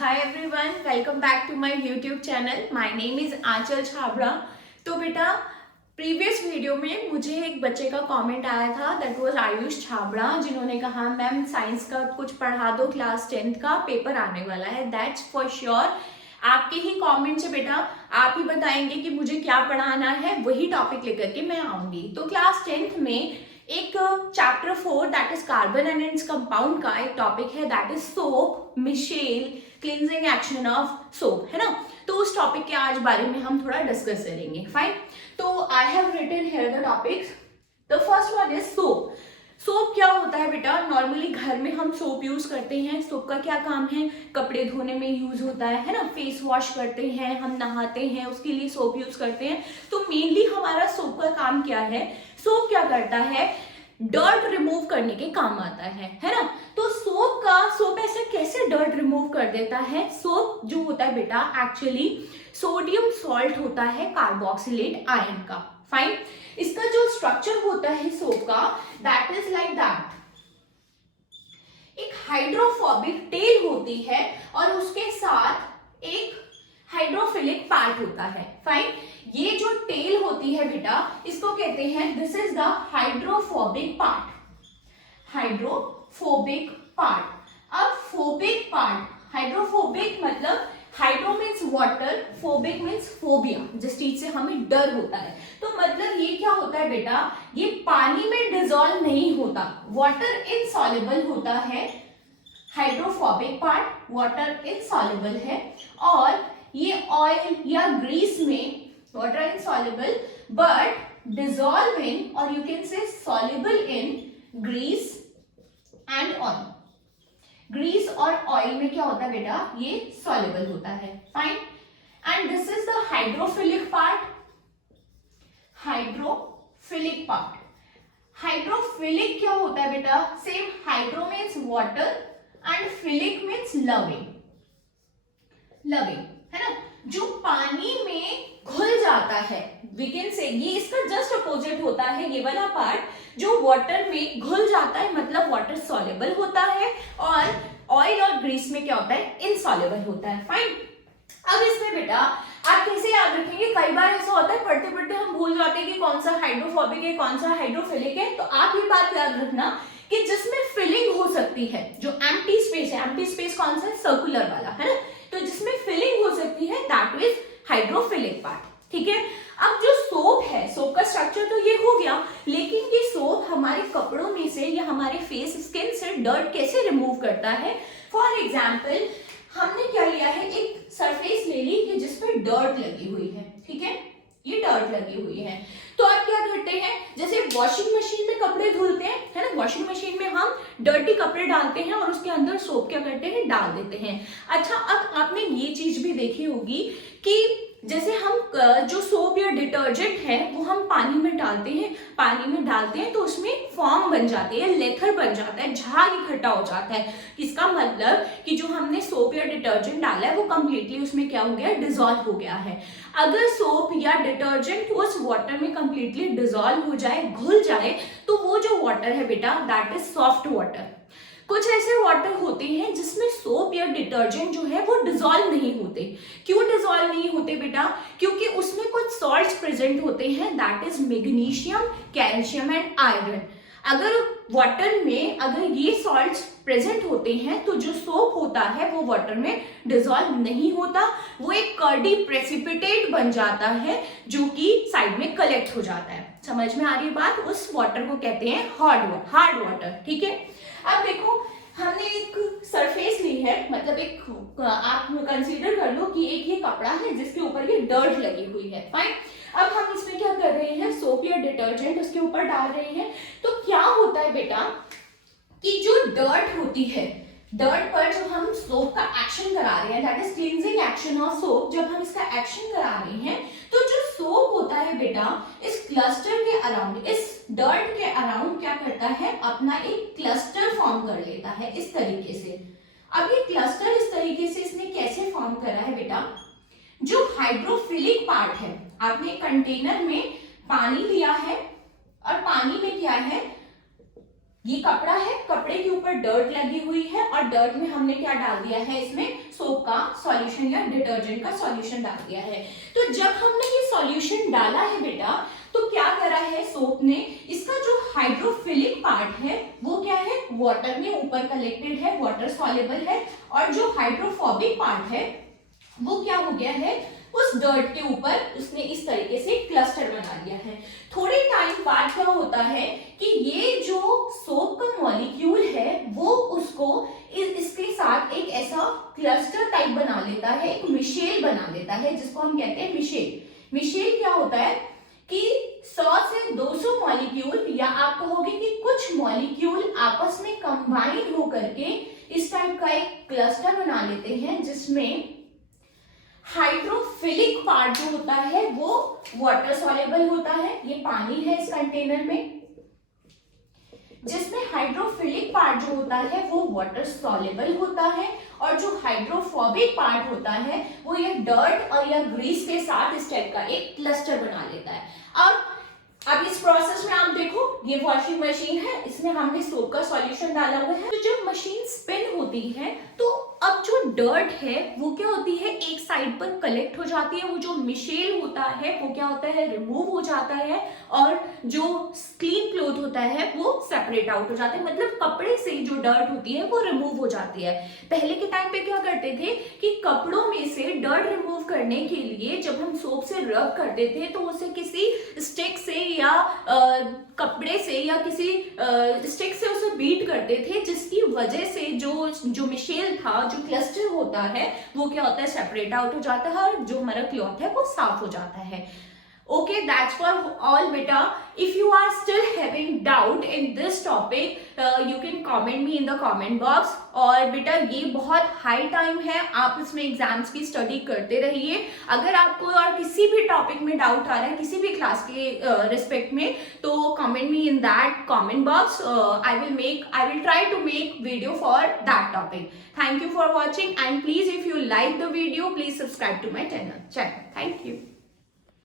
Hi everyone, welcome back to my YouTube channel. My name is Aanchal Chhabra. तो बेटा, previous video में मुझे एक बच्चे का कमेंट आया था, दैट वाज आयुष छाबड़ा, जिन्होंने कहा मैम साइंस का कुछ पढ़ा दो, क्लास 10th का पेपर आने वाला है। दैट्स फॉर श्योर आपके ही कमेंट से बेटा आप ही बताएंगे कि मुझे क्या पढ़ाना है, वही टॉपिक लेकर के मैं आऊंगी। तो क्लास 10th में एक chapter 4 that is carbon and its compound का एक टॉपिक है, that is soap, micelle, cleansing action of soap, है ना। तो उस टॉपिक के आज बारे में हम थोड़ा डिस्कस करेंगे। फाइन, तो I have written here the topics. The first one is soap. Soap क्या होता है बेटा? नॉर्मली घर में हम सोप यूज करते हैं। सोप का क्या काम है? कपड़े धोने में यूज होता है ना। फेस वॉश करते हैं, हम नहाते हैं, उसके लिए सोप यूज करते हैं। तो मेनली हमारा सोप का काम क्या है? सोप क्या करता है? डर्ट रिमूव करने के काम आता है ना। तो सोप ऐसे कैसे डर्ट रिमूव कर देता है? सोप जो होता है बेटा, एक्चुअली सोडियम सॉल्ट होता है कार्बोक्सिलेट आयन का। फाइन, इसका जो स्ट्रक्चर होता है सोप का, दैट इज लाइक दैट। एक हाइड्रोफोबिक टेल होती है और उसके साथ एक हाइड्रोफिलिक पार्ट होता है। फाइन, ये जो टेल होती है बेटा, इसको कहते हैं, this is the hydrophobic part. Hydrophobic part. अब फोबिक पार्ट, हाइड्रोफोबिक मतलब hydro means water, phobic means phobia, जिस चीज से हमें डर होता है। तो मतलब ये क्या होता है बेटा? ये पानी में डिसॉल्व नहीं होता, वाटर इनसॉल्युबल होता है। हाइड्रोफोबिक पार्ट वाटर इनसॉल्युबल है, और ये ऑयल या ग्रीस में वाटर इनसॉल्युबल बट डिसॉल्विंग, और you can say soluble in grease and oil. Grease और ऑयल में क्या होता है बेटा? ये सॉल्युबल होता है। Fine, and this is the hydrophilic part. Hydrophilic part, hydrophilic क्या होता है बेटा? Same, hydro means water and philic means loving, loving, है ना। जो पानी में घुल जाता है, वी कैन से, ये इसका जस्ट अपोजिट होता है ये वाला पार्ट, जो वाटर में घुल जाता है, मतलब वाटर सॉल्युबल होता है, और ऑयल और ग्रीस में क्या होता है? इनसॉल्युबल होता है। फाइन, अब इसमें बेटा आप कैसे याद रखेंगे? कई बार ऐसा होता है पढ़ते पढ़ते हम भूल जाते हैं कि कौन सा हाइड्रोफोबिक है, कौन सा हाइड्रोफिलिक है। तो आप ये बात याद रखना कि जिसमें फिलिंग हो सकती है, जो एम्प्टी स्पेस है, एम्प्टी स्पेस कौन सा है? सर्कुलर वाला, है ना। तो जिसमें फिलिंग हो सकती है, दैट इज हाइड्रोफिलिक पार्ट। ठीक है, अब जो सोप है, सोप का स्ट्रक्चर तो ये हो गया, लेकिन ये सोप हमारे कपड़ों में से या हमारे फेस स्किन से डर्ट कैसे रिमूव करता है? फॉर एग्जाम्पल, हमने क्या लिया है, एक सरफेस ले ली कि जिसपे डर्ट लगी हुई है। ठीक है, ये डर्ट लगी हुई है। तो आप क्या करते हैं, जैसे वॉशिंग मशीन में कपड़े धुलते हैं, है ना। वॉशिंग मशीन में हम डर्टी कपड़े डालते हैं और उसके अंदर सोप क्या करते हैं? डाल देते हैं। अच्छा, अब आपने ये चीज भी देखी होगी कि जैसे हम जो सोप या डिटर्जेंट है वो हम पानी में डालते हैं, तो उसमें फॉर्म बन जाती है, लेथर बन जाता है, झाग इकट्ठा हो जाता है। इसका मतलब कि जो हमने सोप या डिटर्जेंट डाला है वो कंप्लीटली उसमें क्या हो गया? डिसॉल्व हो गया है। अगर सोप या डिटर्जेंट उस वाटर में कंप्लीटली डिसॉल्व हो जाए, घुल जाए, तो वो जो वाटर है बेटा, दैट इज सॉफ्ट वाटर। कुछ ऐसे वाटर होते हैं जिसमें सोप या डिटर्जेंट जो है वो डिसॉल्व नहीं होते। क्यों डिसॉल्व नहीं होते बेटा? क्योंकि उसमें कुछ सॉल्ट्स प्रेजेंट होते हैं, that is magnesium, calcium and iron. अगर वाटर में अगर ये सॉल्ट्स प्रेजेंट होते हैं तो जो सोप होता है वो वाटर में डिसॉल्व नहीं होता, वो एक कर्डी प्रेसिपिटेट बन जाता है जो कि साइड में कलेक्ट हो जाता है। समझ में आ रही बात? उस वाटर को कहते हैं हार्ड वाटर। ठीक है, अब देखो, हमने एक सरफेस ली है, मतलब एक आप कंसीडर कर लो कि एक ये कपड़ा है जिसके ऊपर ये डर्ट लगी हुई है। फाइन, अब हम इसमें क्या कर रहे हैं? सोप या डिटर्जेंट उसके ऊपर डाल रहे हैं। तो क्या होता है बेटा कि जो डर्ट होती है, डर्ट पर जब हम सोप का एक्शन करा रहे हैं, that is cleansing action of soap, जब हम इसका एक्शन करा रहे हैं, तो जो सोप होता है बेटा, इस क्लस्टर के अराउंड, इस डर्ट के अराउंड क्या करता है? अपना एक क्लस्टर फॉर्म कर लेता है इस तरीके से। अब ये क्लस्टर इस तरीके से इसने कैसे फॉर्म करा है बेटा? जो हाइड्रोफिलिक पार्ट है, आपने कंटेनर में पानी लिया है और पानी में क्या है? ये कपड़ा है, कपड़े के ऊपर डर्ट लगी हुई है और डर्ट में हमने क्या डाल दिया है, इसमें सोप का सॉल्यूशन या डिटर्जेंट का सॉल्यूशन डाल दिया है। तो जब हमने ये सॉल्यूशन डाला है बेटा, तो क्या करा है सोप ने, इसका जो हाइड्रोफिलिक पार्ट है वो क्या है, वाटर में ऊपर कलेक्टेड है, वाटर सॉल्युबल है, और जो हाइड्रोफोबिक पार्ट है वो क्या हो गया है, उस डर्ट के ऊपर उसने इस तरीके से क्लस्टर बना दिया है। थोड़े टाइम बाद क्या होता है कि ये जो सोप का मॉलिक्यूल है वो उसको इसके साथ एक ऐसा क्लस्टर टाइप बना लेता है, एक मिशेल बना लेता है, जिसको हम कहते हैं मिशेल। मिशेल क्या होता है कि 100 से 200 मॉलिक्यूल, या आप कहोगे कि कुछ मॉलिक्यूल आपस में कंबाइन होकर के इस टाइप का एक क्लस्टर बना लेते हैं, जिसमें हाइड्रोफिलिक पार्ट जो होता है वो वाटर सॉल्युबल होता है, ये पानी है इस कंटेनर में, जिसमें हाइड्रोफिलिक पार्ट जो होता है वो वाटर सॉल्युबल होता है, और जो हाइड्रोफोबिक पार्ट होता है वो ये डर्ट और या ग्रीस के साथ इस टाइप का एक क्लस्टर बना लेता है। अब इस प्रोसेस में आप देखो, ये वॉशिंग मशीन है, इसमें हमने सोप का सॉल्यूशन डाला हुआ है। तो जब मशीन स्पिन होती है तो अब जो डर्ट है वो क्या होती है, एक साइड पर कलेक्ट हो जाती है, वो जो मिशेल होता है वो क्या होता है, रिमूव हो जाता है, और जो क्लीन क्लोथ होता है वो सेपरेट आउट हो जाता है, मतलब कपड़े से जो डर्ट होती है वो रिमूव हो जाती है। पहले के टाइम पे क्या करते थे कि कपड़ों में से डर्ट रिमूव करने के लिए जब हम सोप से रब करते थे तो उसे किसी स्टिक से या कपड़े से या किसी स्टिक से उसे बीट करते थे, जिसकी वजह से जो मिशेल था, जो क्लस्टर होता है वो क्या होता है, सेपरेट आउट हो जाता है, और जो हमारा क्लॉथ है वो साफ हो जाता है। Okay, that's for all beta. If you are still having doubt in this topic, you can comment me in the comment box. और बेटा ये बहुत हाई टाइम है, आप इसमें एग्जाम्स की स्टडी करते रहिए। अगर आपको और किसी भी टॉपिक में डाउट आ रहा है, किसी भी क्लास के रिस्पेक्ट में, तो comment me in that comment box. I will try to make video for that topic. Thank you for watching, and please if you like the video, please subscribe to my channel. Thank you.